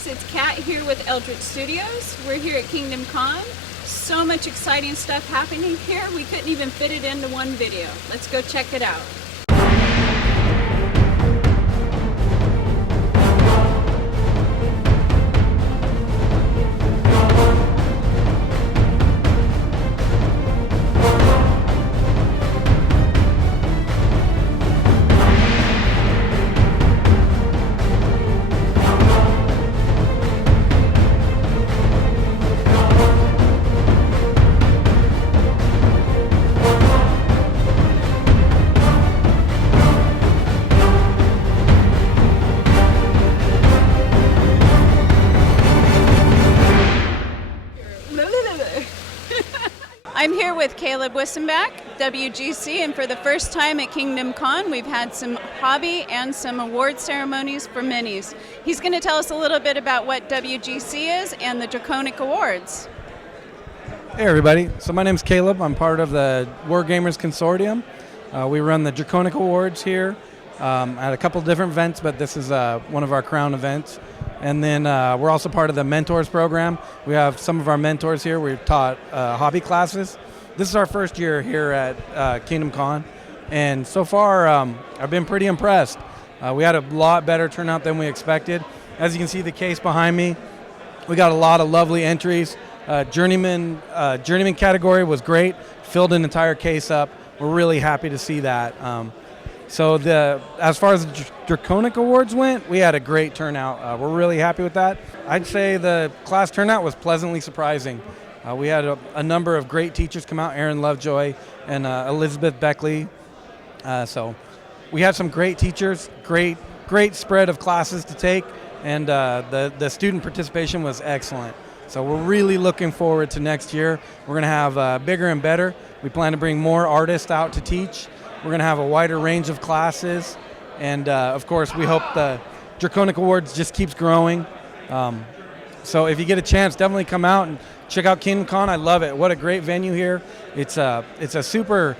guys, it's Kat here with Eldritch Studios. We're here at Kingdom Con. So much exciting stuff happening here, we couldn't even fit it into one video. Let's go check it out. I'm here with Caleb Wissenbach, WGC, and for the first time at Kingdom Con, we've had some hobby and some award ceremonies for minis. He's going to tell us a little bit about what WGC is and the Draconic Awards. Hey everybody, so my name's Caleb. I'm part of the Wargamers Consortium. We run the Draconic Awards here at a couple different events, but this is one of our crown events. And then we're also part of the Mentors program. We have some of our mentors here. We've taught hobby classes. This is our first year here at Kingdom Con. And so far, I've been pretty impressed. We had a lot better turnout than we expected. As you can see the case behind me, we got a lot of lovely entries. Journeyman category was great, filled an entire case up. We're really happy to see that. So as far as the Draconic Awards went, we had a great turnout. We're really happy with that. I'd say the class turnout was pleasantly surprising. We had a number of great teachers come out, Erin Lovejoy and Elizabeth Beckley. So we had some great teachers, great spread of classes to take, and the student participation was excellent. So we're really looking forward to next year. We're going to have bigger and better. We plan to bring more artists out to teach. We're going to have a wider range of classes, and of course we hope the Draconic Awards just keeps growing. So if you get a chance, definitely come out and check out Kingdom Con. I love it. What a great venue here. It's a super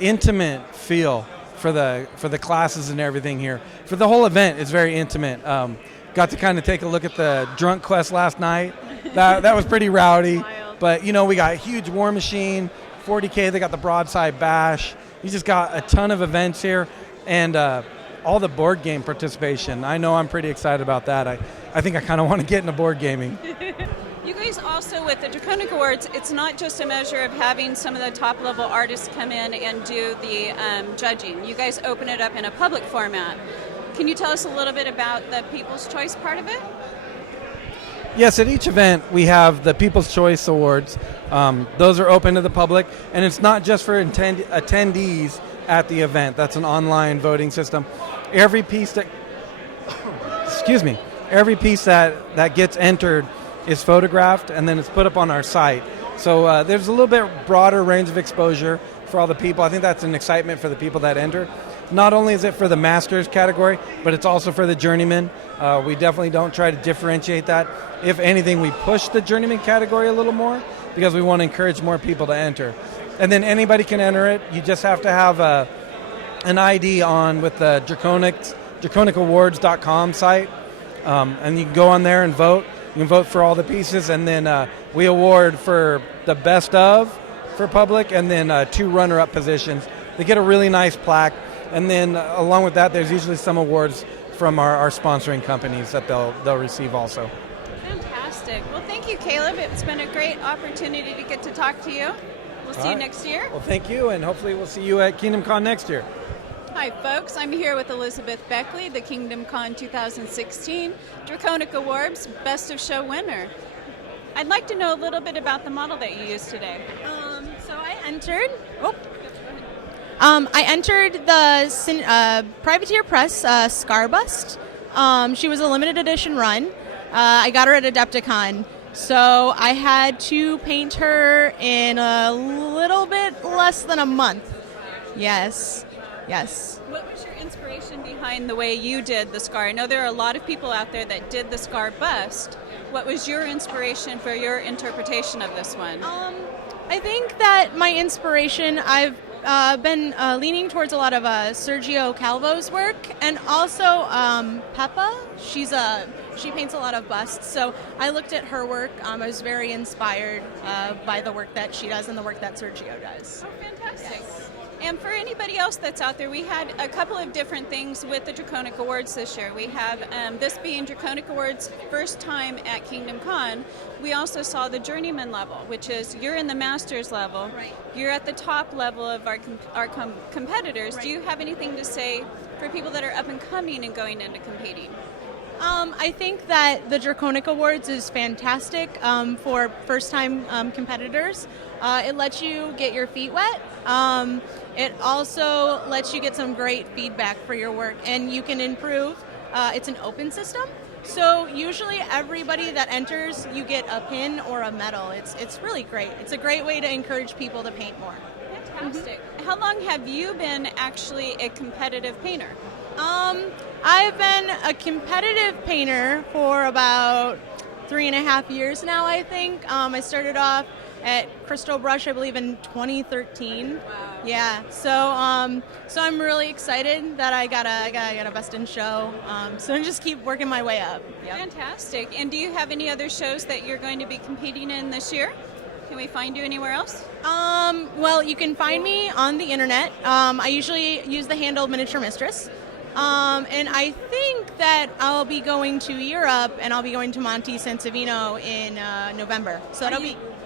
intimate feel for the classes and everything here. For the whole event, it's very intimate. Got to kind of take a look at the Drunk Quest last night. That was pretty rowdy, but you know, we got a huge War Machine, 40K. They got the Broadside Bash. You just got a ton of events here, and all the board game participation. I know I'm pretty excited about that. I think I kind of want to get into board gaming. You guys also, with the Draconic Awards, it's not just a measure of having some of the top-level artists come in and do the judging. You guys open it up in a public format. Can you tell us a little bit about the People's Choice part of it? Yes, at each event we have the People's Choice Awards. Those are open to the public, and it's not just for attendees at the event. That's an online voting system. Every piece that gets entered is photographed, and then it's put up on our site. So there's a little bit broader range of exposure for all the people. I think that's an excitement for the people that enter. Not only is it for the Masters category, but it's also for the Journeyman. We definitely don't try to differentiate that. If anything, we push the Journeyman category a little more because we want to encourage more people to enter. And then anybody can enter it. You just have to have an ID on with the DraconicAwards.com site. And you can go on there and vote. You can vote for all the pieces, and then we award for the best of for public, and then 2 runner-up positions. They get a really nice plaque. And then along with that, there's usually some awards from our sponsoring companies that they'll receive also. Fantastic. Well, thank you, Caleb. It's been a great opportunity to get to talk to you. We'll see you next year. Well, thank you, and hopefully we'll see you at Kingdom Con next year. Hi, folks. I'm here with Elizabeth Beckley, the Kingdom Con 2016 Draconic Awards Best of Show winner. I'd like to know a little bit about the model that you used today. So I entered the Privateer Press Scar Bust. She was a limited edition run. I got her at Adepticon. So I had to paint her in a little bit less than a month. Yes. What was your inspiration behind the way you did the scar? I know there are a lot of people out there that did the scar bust. What was your inspiration for your interpretation of this one? I think that my inspiration, I've been leaning towards a lot of Sergio Calvo's work, and also Peppa. She paints a lot of busts, so I looked at her work. I was very inspired by the work that she does and the work that Sergio does. Oh, fantastic. Yes. And for anybody else that's out there, we had a couple of different things with the Draconic Awards this year. We have this being Draconic Awards' first time at Kingdom Con. We also saw the Journeyman level, which is you're in the Masters level. Right. You're at the top level of our competitors. Right. Do you have anything to say for people that are up and coming and going into competing? I think that the Draconic Awards is fantastic for first-time competitors. It lets you get your feet wet. It also lets you get some great feedback for your work, and you can improve. It's an open system, so usually everybody that enters, you get a pin or a medal. It's really great. It's a great way to encourage people to paint more. Fantastic. How long have you been actually a competitive painter? I've been a competitive painter for about 3.5 years now, I think. I started off at Crystal Brush, I believe, in 2013. Wow. Yeah, so I'm really excited that I got a Best in Show. So I just keep working my way up. Yep. Fantastic. And do you have any other shows that you're going to be competing in this year? Can we find you anywhere else? Well, you can find me on the internet. I usually use the handle Miniature Mistress. And I think that I'll be going to Europe, and I'll be going to Monte Sansevino in November. So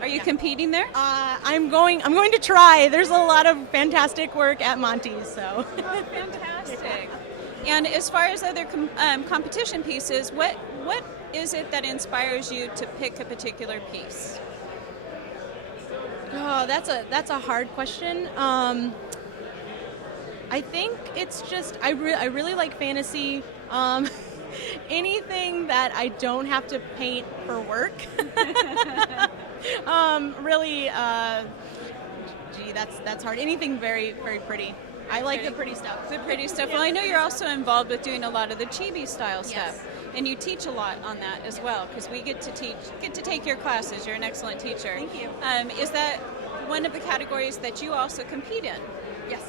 Are you competing there? I'm going to try. There's a lot of fantastic work at Monte, so. Oh, fantastic. And as far as other competition pieces, what is it that inspires you to pick a particular piece? Oh, that's a hard question. I think it's just I really like fantasy. Anything that I don't have to paint for work. Really, that's hard. Anything very, very pretty. I like the pretty stuff. The pretty stuff. Well, I know you're also involved with doing a lot of the chibi style stuff, and you teach a lot on that as well. Because we get to take your classes. You're an excellent teacher. Thank you. Is that one of the categories that you also compete in? Yes.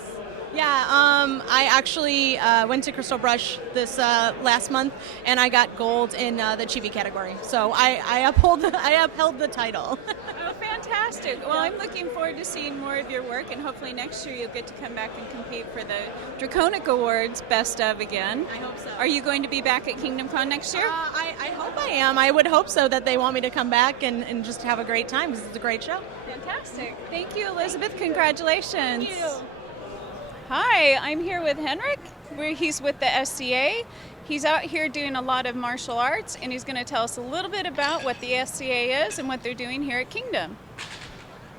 Yeah, I actually went to Crystal Brush this last month, and I got gold in the chibi category. So I upheld the title. Oh, fantastic. Well, I'm looking forward to seeing more of your work, and hopefully next year you'll get to come back and compete for the Draconic Awards Best of again. I hope so. Are you going to be back at Kingdom Con next year? I hope I am. I would hope so, that they want me to come back and just have a great time, because it's a great show. Fantastic. Thank you, Elizabeth. Congratulations. Thank you. Hi, I'm here with Henrik. He's with the SCA. He's out here doing a lot of martial arts, and he's going to tell us a little bit about what the SCA is and what they're doing here at Kingdom.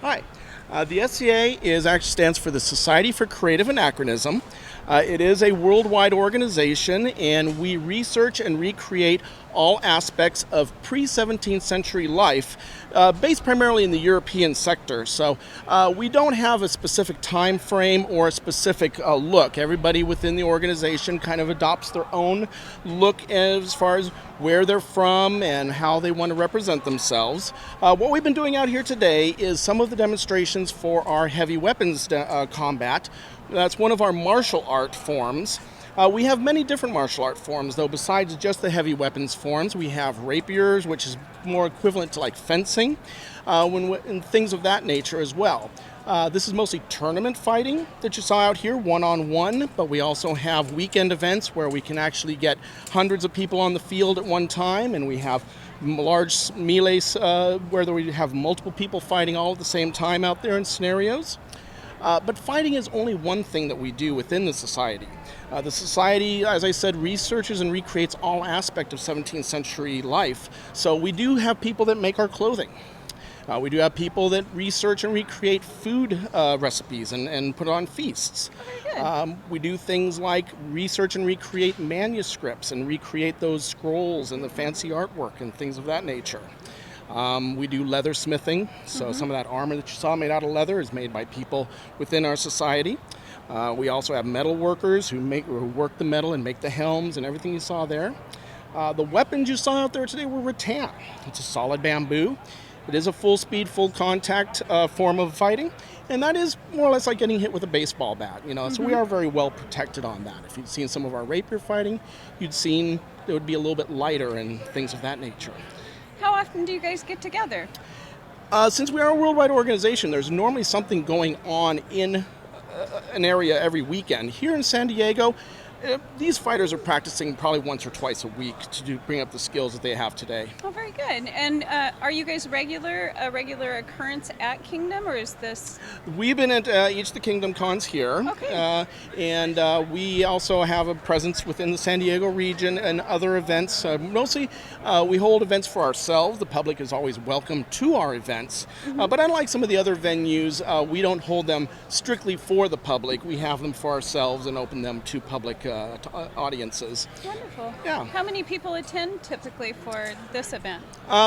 Hi. The SCA actually stands for the Society for Creative Anachronism. It is a worldwide organization, and we research and recreate all aspects of pre-17th century life, based primarily in the European sector. So we don't have a specific time frame or a specific look. Everybody within the organization kind of adopts their own look as far as where they're from and how they want to represent themselves. What we've been doing out here today is some of the demonstrations for our heavy weapons combat. That's one of our martial art forms. We have many different martial art forms, though, besides just the heavy weapons forms. We have rapiers, which is more equivalent to like fencing, and things of that nature as well. This is mostly tournament fighting that you saw out here, one-on-one, but we also have weekend events where we can actually get hundreds of people on the field at one time, and we have large melees where we have multiple people fighting all at the same time out there in scenarios. But fighting is only one thing that we do within the society. The society, as I said, researches and recreates all aspects of 17th century life. So we do have people that make our clothing. We do have people that research and recreate food recipes and put on feasts. We do things like research and recreate manuscripts and recreate those scrolls and the fancy artwork and things of that nature. We do leather smithing, so some of that armor that you saw made out of leather is made by people within our society. We also have metal workers who work the metal and make the helms and everything you saw there. The weapons you saw out there today were rattan. It's a solid bamboo. It is a full speed, full contact form of fighting, and that is more or less like getting hit with a baseball bat. So we are very well protected on that. If you'd seen some of our rapier fighting, you'd seen it would be a little bit lighter and things of that nature. How often do you guys get together? Since we are a worldwide organization, there's normally something going on in an area every weekend. Here in San Diego, these fighters are practicing probably once or twice a week to bring up the skills that they have today. Oh, very good. And are you guys a regular occurrence at Kingdom, or is this? We've been at each of the Kingdom Cons here. Okay. And we also have a presence within the San Diego region and other events. Mostly we hold events for ourselves. The public is always welcome to our events. But unlike some of the other venues, we don't hold them strictly for the public. We have them for ourselves and open them to public audiences. Wonderful. Yeah. How many people attend typically for this event?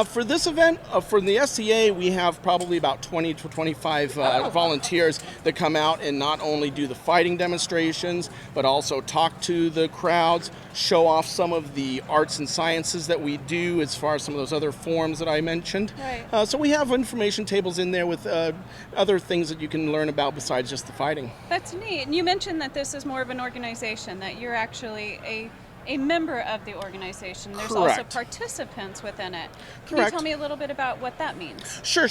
For this event, for the SCA, we have probably about 20 to 25 volunteers that come out and not only do the fighting demonstrations, but also talk to the crowds, show off some of the arts and sciences that we do as far as some of those other forms that I mentioned. Right. So we have information tables in there with other things that you can learn about besides just the fighting. That's neat. And you mentioned that this is more of an organization, that you're actually a member of the organization. There's also Correct. participants within it. Can Correct. you tell me a little bit about what that means? Sure.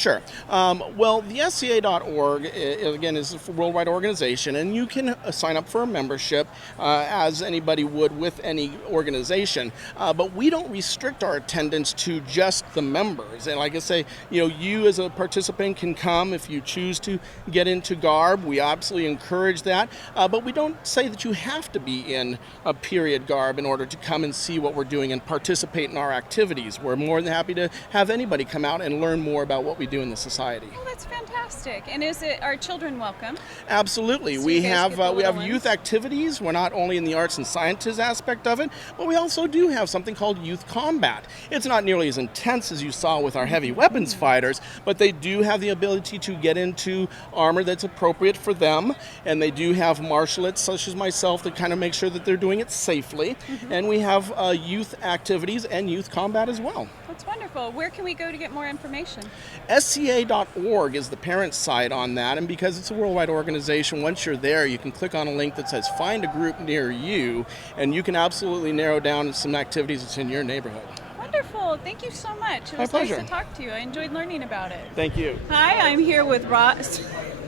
Well, the SCA.org, again, is a worldwide organization, and you can sign up for a membership as anybody would with any organization. But we don't restrict our attendance to just the members. And like I say, you as a participant can come if you choose to get into garb. We absolutely encourage that. But we don't say that you have to be in a period garb in order to come and see what we're doing and participate in our activities. We're more than happy to have anybody come out and learn more about what we do in the society. Oh, that's fantastic. And are children welcome? Absolutely. So we you guys have get the we have little youth ones? activities. We're not only in the arts and sciences aspect of it, but we also do have something called youth combat. It's not nearly as intense as you saw with our heavy weapons fighters, but they do have the ability to get into armor that's appropriate for them, and they do have martialists such as myself that kind of make sure that they're doing it safely. And we have youth activities and youth combat as well. That's wonderful. Where can we go to get more information? SCA.org is the parent site on that, and because it's a worldwide organization, once you're there, you can click on a link that says find a group near you, and you can absolutely narrow down some activities that's in your neighborhood. Wonderful. Thank you so much. It My was nice pleasure. to talk to you. I enjoyed learning about it. Thank you. Hi, I'm here with Ross.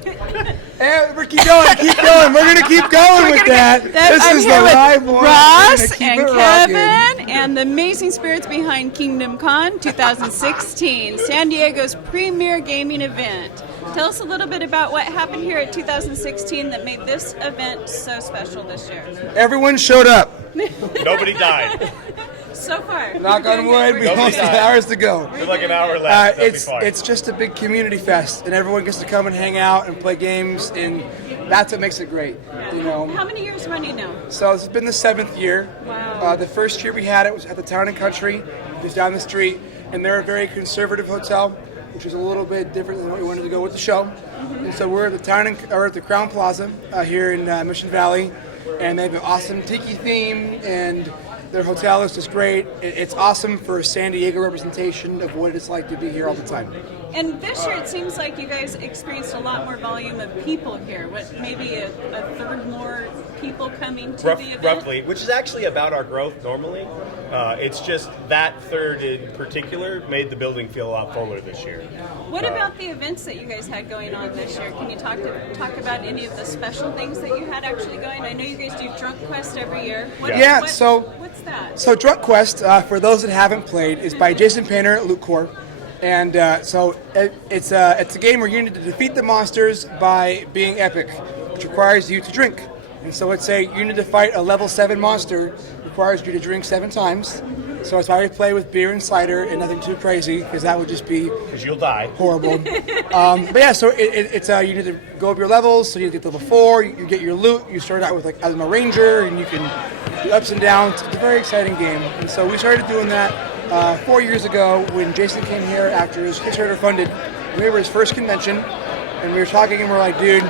Hey, we're keep going. We're gonna keep going with that. This I'm is here the with live one. We're Ross gonna keep and it rocking. Kevin and the amazing spirits behind Kingdom Con 2016, San Diego's premier gaming event. Tell us a little bit about what happened here at 2016 that made this event so special this year. Everyone showed up. Nobody died. So far. Knock on wood. We Nobody only have died. hours to go. There's like an hour left. That'll be fine. It's just a big community fest, and everyone gets to come and hang out and play games, and that's what makes it great. How many years running now? So this has been the 7th year. Wow. The first year we had it was at the Town and Country, just down the street, and they're a very conservative hotel, which is a little bit different than what we wanted to go with the show. And so we're at the Crown Plaza here in Mission Valley, and they have an awesome tiki theme, and their hotel is just great. It's awesome for a San Diego representation of what it's like to be here all the time. And this year it seems like you guys experienced a lot more volume of people here. What, maybe a third more people coming to the event? Roughly, which is actually about our growth normally. It's just that third in particular made the building feel a lot fuller this year. What about the events that you guys had going on this year? Can you talk about any of the special things that you had actually going? I know you guys do Drunk Quest every year. What's that? So Drunk Quest, for those that haven't played, is by Jason Painter at Lukecore. And so it's a game where you need to defeat the monsters by being epic, which requires you to drink. And so let's say you need to fight a level 7 monster, requires you to drink 7 times. So that's why we play with beer and cider and nothing too crazy, because that would just be Because you'll die. horrible. But yeah, so it's you need to go up your levels. So you get to level 4, you get your loot. You start out with like I'm a ranger, and you can do ups and downs. It's a very exciting game. And so we started doing that 4 years ago when Jason came here after his Kickstarter funded. We were his first convention, and we were talking, and we're like, dude,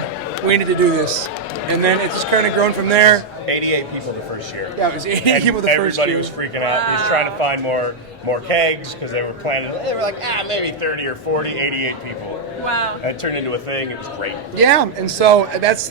we need to do this. And then it's just kind of grown from there. 88 people the first year. Yeah, it was 88 people the first Everybody year. was freaking out. He was trying to find more kegs because they were planning. They were like, maybe 30 or 40, 88 people. Wow. And it turned into a thing. It was great. Yeah, and so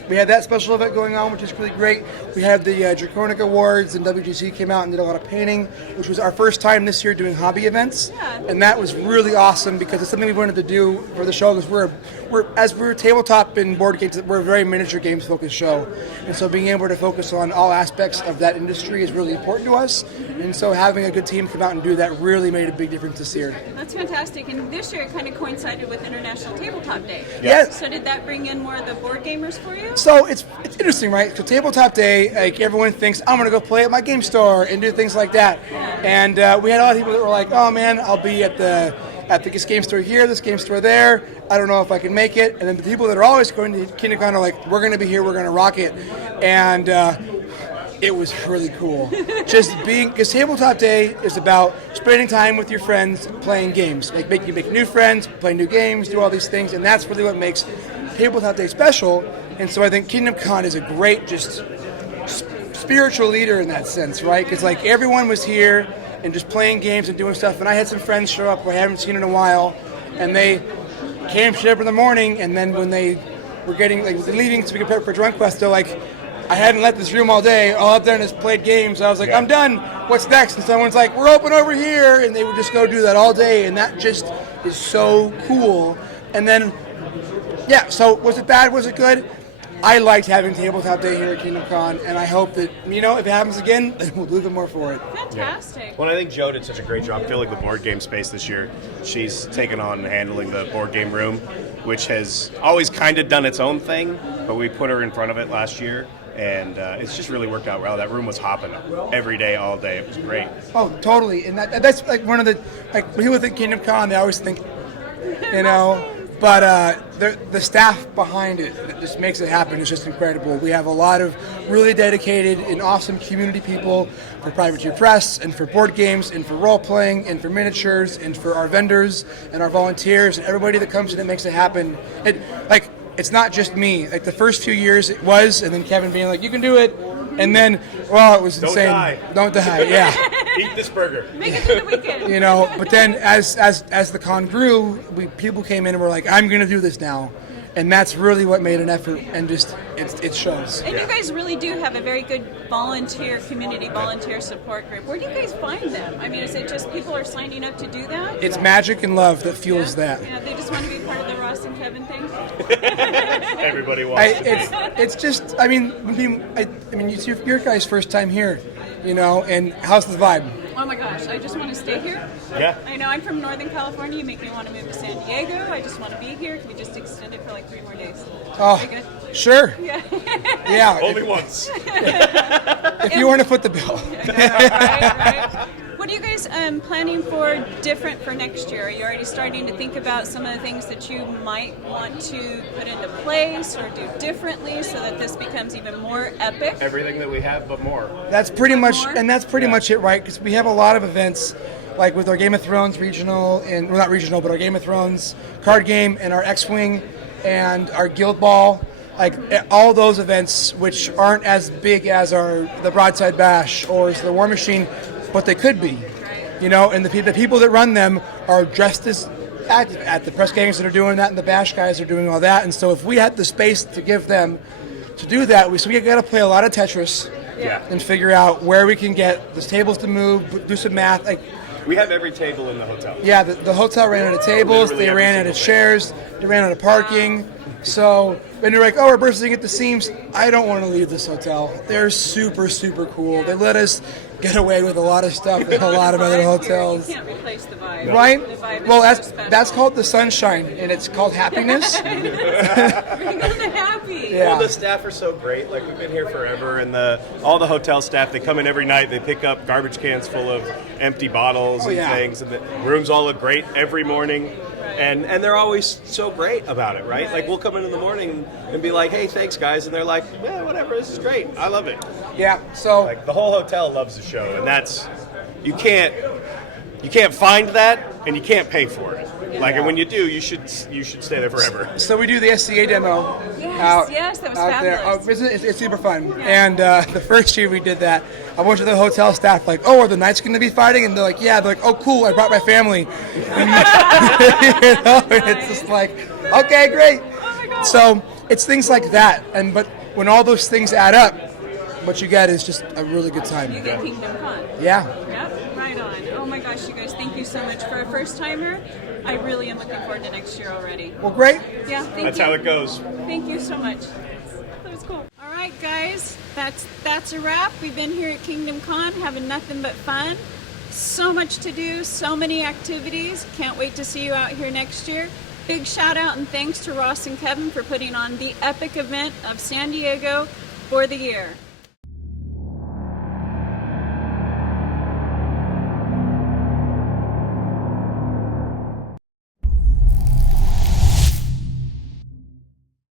we had that special event going on, which is really great. We had the Draconic Awards, and WGC came out and did a lot of painting, which was our first time this year doing hobby events, and that was really awesome because it's something we wanted to do for the show. Because we're tabletop and board games, we're a very miniature games focused show, and so being able to focus on all aspects of that industry is really important to us. And so having a good team come out and do that really made a big difference this year. That's fantastic. And this year it kind of coincided with International Tabletop Day. Yes. So did that bring in more of the board gamers for you? So it's interesting, right? So Tabletop Day, like everyone thinks, I'm going to go play at my game store and do things like that. And we had a lot of people that were like, oh man, I'll be at this game store here, this game store there. I don't know if I can make it. And then the people that are always going to KingdomCon are like, we're going to be here, we're going to rock it. And it was really cool. Because Tabletop Day is about spending time with your friends playing games. Like you make new friends, play new games, do all these things, and that's really what makes Tabletop Day special. And so I think KingdomCon is a great spiritual leader in that sense, right? Because like everyone was here and just playing games and doing stuff. And I had some friends show up who I haven't seen in a while, and they came shit up in the morning, and then when they were leaving to be prepared for Drunk Quest, they're like, I hadn't left this room all day. All I've done is played games. I was like, I'm done. What's next? And someone's like, we're open over here. And they would just go do that all day. And that just is so cool. And then, so was it bad? Was it good? I liked having Tabletop Day here at KingdomCon. And I hope that, if it happens again, we'll do even more for it. Fantastic. Yeah. Well, I think Joe did such a great job filling the board game space this year. She's taken on handling the board game room, which has always kind of done its own thing. But we put her in front of it last year. And it's just really worked out well. That room was hopping every day, all day. It was great. Oh, totally. And that's like one of the, like when people think KingdomCon, they always think, but the staff behind it that just makes it happen is just incredible. We have a lot of really dedicated and awesome community people for Privateer Press and for board games and for role playing and for miniatures and for our vendors and our volunteers and everybody that comes in and makes it happen. It's not just me. Like the first few years it was, and then Kevin being like, you can do it. And then, it was insane. Don't die, yeah. Eat this burger. Make it through the weekend. But then as the con grew, people came in and were like, I'm going to do this now. And that's really what made an effort, and just it shows. And you guys really do have a very good community volunteer support group. Where do you guys find them? I mean, is it just people are signing up to do that? It's magic and love that fuels that. They just want to be part of the Ross and Kevin thing? Everybody wants. It's just, it's your guys' first time here, and how's the vibe? Oh my gosh, I just want to stay here. Yeah. I know, I'm from Northern California. You make me want to move to San Diego. I just want to be here. Can we just extend it for like 3 more days? Oh, sure. Yeah. Yeah. Only once. If you want to foot the bill. Right. What are you guys planning for different for next year? Are you already starting to think about some of the things that you might want to put into place or do differently so that this becomes even more epic? Everything that we have, but more. That's pretty much it, right? Because we have a lot of events, like with our Game of Thrones regional, and not regional, but our Game of Thrones card game and our X-Wing and our Guild Ball. Like all those events, which aren't as big as the Broadside Bash or the War Machine, but they could be, and the people that run them are dressed as active at the press gangs that are doing that, and the Bash guys are doing all that. And so if we had the space to give them to do that, we got to play a lot of Tetris and figure out where we can get the tables to move, do some math. We have every table in the hotel. Yeah, the hotel ran out of tables, they ran out of chairs, they ran out of parking. So when you're like, we're bursting at the seams, I don't want to leave this hotel. They're super, super cool. They let us get away with a lot of stuff in a lot of other hotels. You can't replace the vibe. Right? The vibe Well, is that's called the sunshine, and it's called happiness. Bring on the happy. Yeah. Well, the staff are so great. Like, we've been here forever, and all the hotel staff, they come in every night. They pick up garbage cans full of empty bottles and things, and the rooms all look great every morning. And they're always so great about it, right? Like, we'll come in the morning and be like, hey, thanks, guys. And they're like, yeah, whatever, this is great. I love it. Yeah, so... Like, the whole hotel loves the show, and that's... You can't find that and you can't pay for it. Like, and when you do, you should stay there forever. So we do the SCA demo. Yes, that was fabulous. There. It's super fun. And the first year we did that, I went to the hotel staff like, "Oh, are the Knights going to be fighting?" And they're like, "Yeah." They're like, "Oh, cool. I brought my family." And, and it's just like, okay, great. So it's things like that. But when all those things add up, what you get is just a really good time. You get Kingdom Con. Yeah. Yep, right on. Oh my gosh, you guys, thank you so much for a first timer. I really am looking forward to next year already. Well, great. Yeah, thank you. That's how it goes. Thank you so much. That was cool. All right, guys, that's a wrap. We've been here at Kingdom Con having nothing but fun. So much to do, so many activities. Can't wait to see you out here next year. Big shout out and thanks to Ross and Kevin for putting on the epic event of San Diego for the year.